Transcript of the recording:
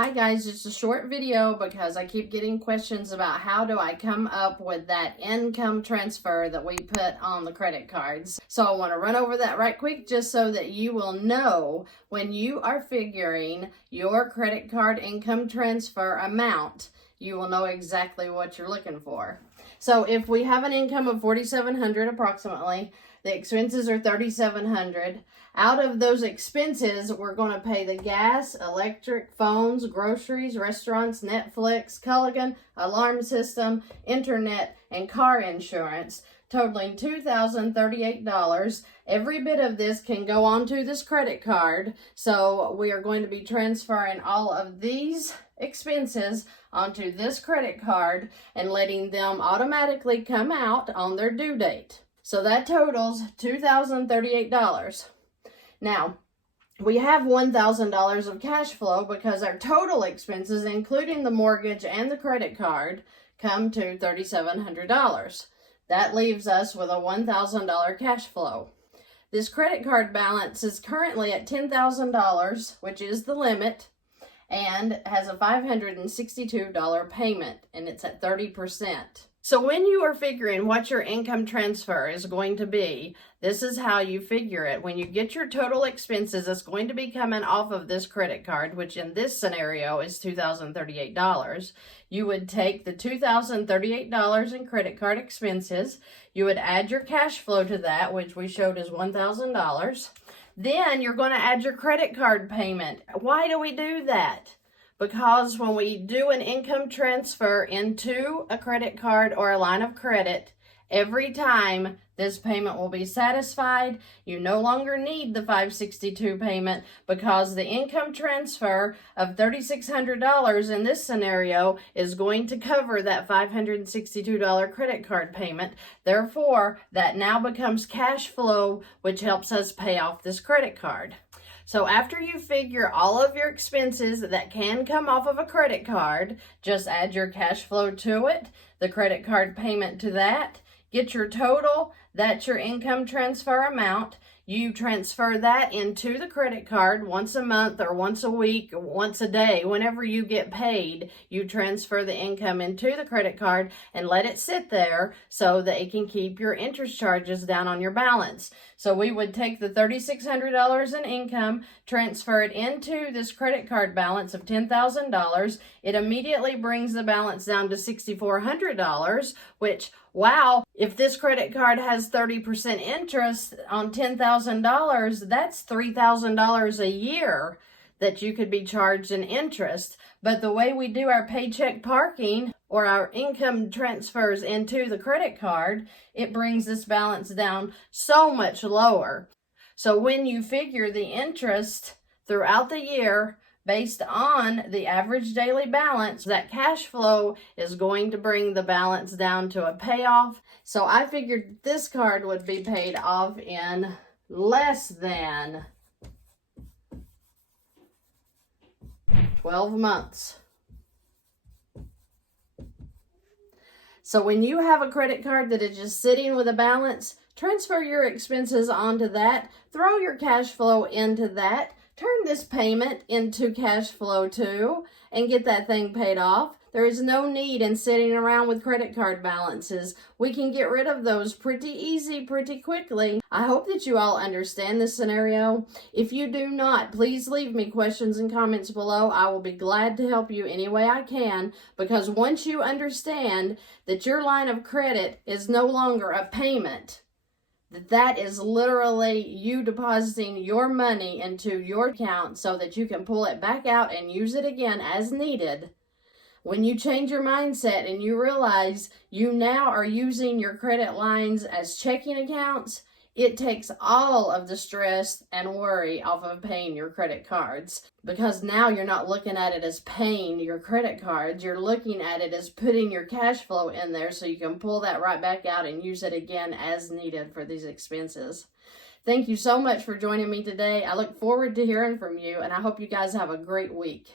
Hi guys, just a short video because I keep getting questions about how do I come up with that income transfer that we put on the credit cards. So I want to run over that right quick just so that you will know when you are figuring your credit card income transfer amount, you will know exactly what you're looking for. So if we have an income of $4,700 approximately, the expenses are $3,700. Out of those expenses, we're going to pay the gas, electric, phones, groceries, restaurants, Netflix, Culligan, alarm system, internet, and car insurance, totaling $2,038. Every bit of this can go onto this credit card, so we are going to be transferring all of these expenses onto this credit card and letting them automatically come out on their due date. So that totals $2,038. Now, we have $1,000 of cash flow because our total expenses, including the mortgage and the credit card, come to $3,700. That leaves us with a $1,000 cash flow. This credit card balance is currently at $10,000, which is the limit, and has a $562 payment, and it's at 30%. So when you are figuring what your income transfer is going to be, this is how you figure it. When you get your total expenses, it's going to be coming off of this credit card, which in this scenario is $2,038. You would take the $2,038 in credit card expenses. You would add your cash flow to that, which we showed as $1,000. Then you're going to add your credit card payment. Why do we do that? Because when we do an income transfer into a credit card or a line of credit, every time this payment will be satisfied. You no longer need the $562 payment because the income transfer of $3,600 in this scenario is going to cover that $562 credit card payment. Therefore, that now becomes cash flow, which helps us pay off this credit card. So after you figure all of your expenses that can come off of a credit card, just add your cash flow to it, the credit card payment to that, get your total, that's your income transfer amount. You transfer that into the credit card once a month or once a week or once a day. Whenever you get paid, you transfer the income into the credit card and let it sit there so that it can keep your interest charges down on your balance. So we would take the $3,600 in income, transfer it into this credit card balance of $10,000. It immediately brings the balance down to $6,400, which, wow, if this credit card has 30% interest on $10,000, that's $3,000 a year that you could be charged in interest. But the way we do our paycheck parking or our income transfers into the credit card, it brings this balance down so much lower. So when you figure the interest throughout the year based on the average daily balance, that cash flow is going to bring the balance down to a payoff. So I figured this card would be paid off in less than 12 months. So when you have a credit card that is just sitting with a balance, transfer your expenses onto that, throw your cash flow into that, turn this payment into cash flow too, and get that thing paid off. There is no need in sitting around with credit card balances. We can get rid of those pretty easy, pretty quickly. I hope that you all understand this scenario. If you do not, please leave me questions and comments below. I will be glad to help you any way I can, because once you understand that your line of credit is no longer a payment, that is literally you depositing your money into your account so that you can pull it back out and use it again as needed. When you change your mindset and you realize you now are using your credit lines as checking accounts, it takes all of the stress and worry off of paying your credit cards, because now you're not looking at it as paying your credit cards. You're looking at it as putting your cash flow in there so you can pull that right back out and use it again as needed for these expenses. Thank you so much for joining me today. I look forward to hearing from you, and I hope you guys have a great week.